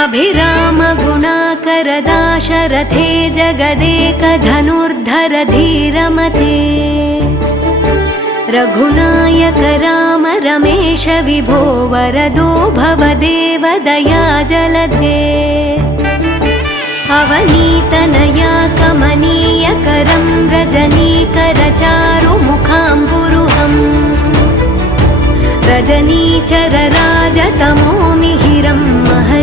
अभिराम गुणाकर दाशरथे जगदेक धनुर्धर धीरमते रघुनायक राम रमेश विभो वरदो भवदेव दया जलधे अवनीतनया कमनीय करं रजनीकर चारुमुखाम्बुरुहम् रजनीचर राजतमो मिहिरं महर्षि